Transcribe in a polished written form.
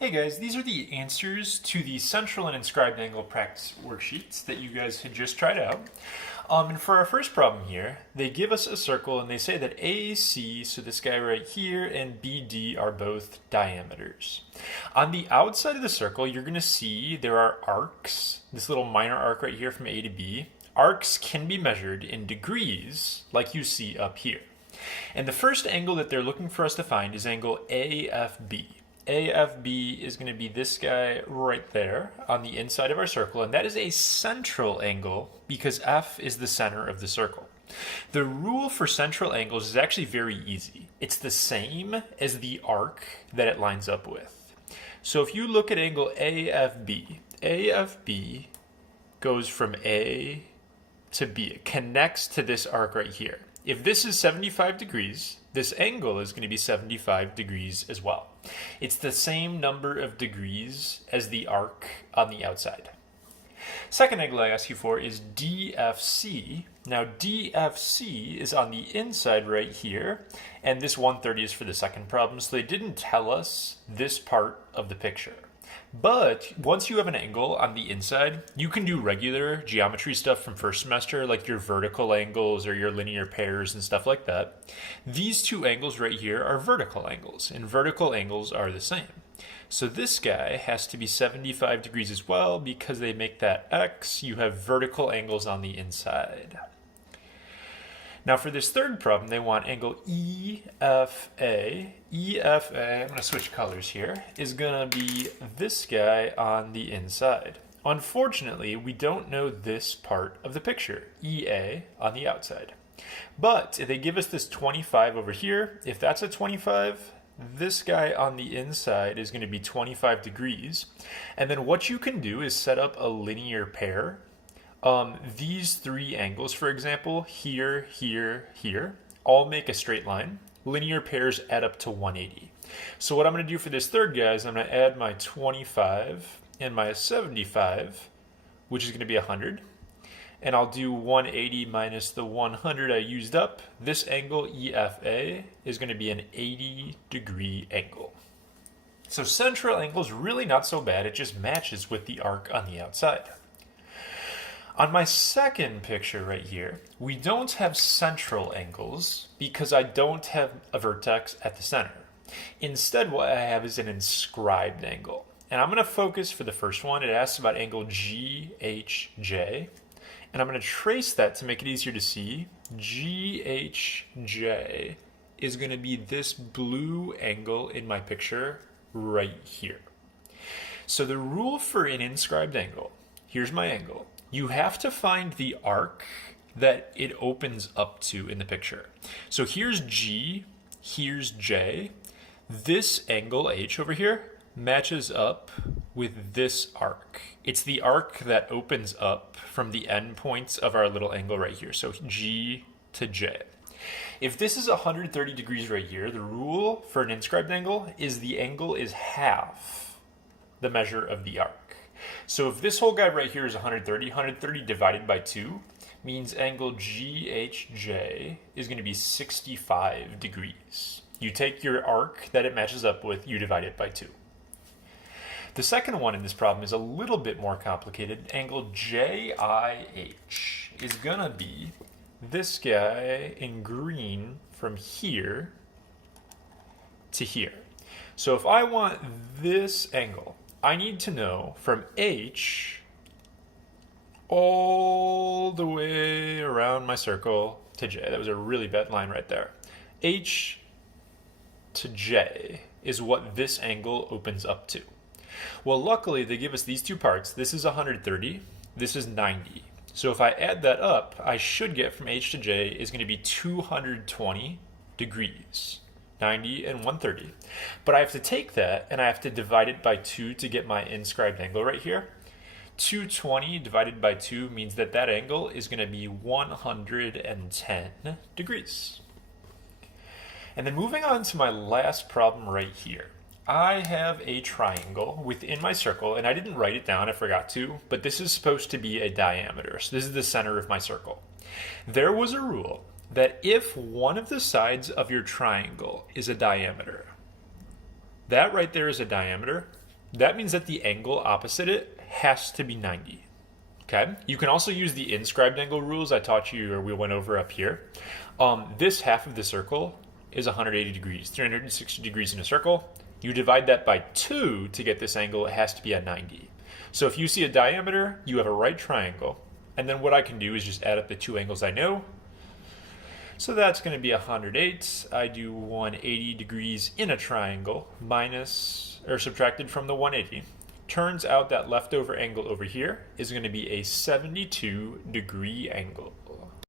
Hey guys, these are the answers to the central and inscribed angle practice worksheets that you guys had just tried out. And for our first problem here, they give us a circle and they say that AC, so this guy right here, and BD are both diameters. On the outside of the circle, you're going to see there are arcs, this little minor arc right here from A to B. Arcs can be measured in degrees, like you see up here. And the first angle that they're looking for us to find is angle AFB. AFB is going to be this guy right there on the inside of our circle, and that is a central angle because F is the center of the circle. The rule for central angles is actually very easy. It's the same as the arc that it lines up with. So if you look at angle AFB, AFB goes from A to B. It connects to this arc right here. If this is 75 degrees, this angle is going to be 75 degrees as well. It's the same number of degrees as the arc on the outside. Second angle I ask you for is DFC. Now DFC is on the inside right here, and this 130 is for the second problem, so they didn't tell us this part of the picture. But once you have an angle on the inside, you can do regular geometry stuff from first semester, like your vertical angles or your linear pairs and stuff like that. These two angles right here are vertical angles, and vertical angles are the same. So this guy has to be 75 degrees as well because they make that X. You have vertical angles on the inside. Now for this third problem, they want angle EFA. EFA, I'm going to switch colors here, is going to be this guy on the inside. Unfortunately, we don't know this part of the picture, EA on the outside. But if they give us this 25 over here, if that's a 25, this guy on the inside is going to be 25 degrees. And then what you can do is set up a linear pair. These three angles, for example, here, here, here, all make a straight line. Linear pairs add up to 180. So what I'm going to do for this third guy is I'm going to add my 25 and my 75, which is going to be 100. And I'll do 180 minus the 100 I used up. This angle, EFA, is going to be an 80-degree angle. So central angle is really not so bad. It just matches with the arc on the outside. On my second picture right here, we don't have central angles because I don't have a vertex at the center. Instead, what I have is an inscribed angle. And I'm going to focus for the first one. It asks about angle GHJ. And I'm going to trace that to make it easier to see. GHJ is going to be this blue angle in my picture right here. So the rule for an inscribed angle, here's my angle. You have to find the arc that it opens up to in the picture. So here's G, here's J. This angle H over here matches up with this arc. It's the arc that opens up from the endpoints of our little angle right here. So G to J. If this is 130 degrees right here, the rule for an inscribed angle is the angle is half the measure of the arc. So if this whole guy right here is 130 divided by 2 means angle GHJ is going to be 65 degrees. You take your arc that it matches up with, you divide it by 2. The second one in this problem is a little bit more complicated. Angle JIH is going to be this guy in green from here to here. So if I want this angle, I need to know from H all the way around my circle to J. That was a really bad line right there. H to J is what this angle opens up to. Well, luckily, they give us these two parts. This is 130. This is 90. So if I add that up, I should get from H to J is going to be 220 degrees. 90 and 130. But I have to take that and I have to divide it by 2 to get my inscribed angle right here. 220 divided by 2 means that that angle is going to be 110 degrees. And then moving on to my last problem right here. I have a triangle within my circle, and I didn't write it down, I forgot to, but this is supposed to be a diameter. So this is the center of my circle. There was a rule that if one of the sides of your triangle is a diameter, that right there is a diameter, that means that the angle opposite it has to be 90. Okay, you can also use the inscribed angle rules I taught you, or we went over up here. This half of the circle is 180 degrees, 360 degrees in a circle. You divide that by 2 to get this angle, it has to be at 90. So if you see a diameter, you have a right triangle. And then what I can do is just add up the two angles I know. So that's going to be 108. I do 180 degrees in a triangle, minus, or subtracted from the 180. Turns out that leftover angle over here is going to be a 72 degree angle.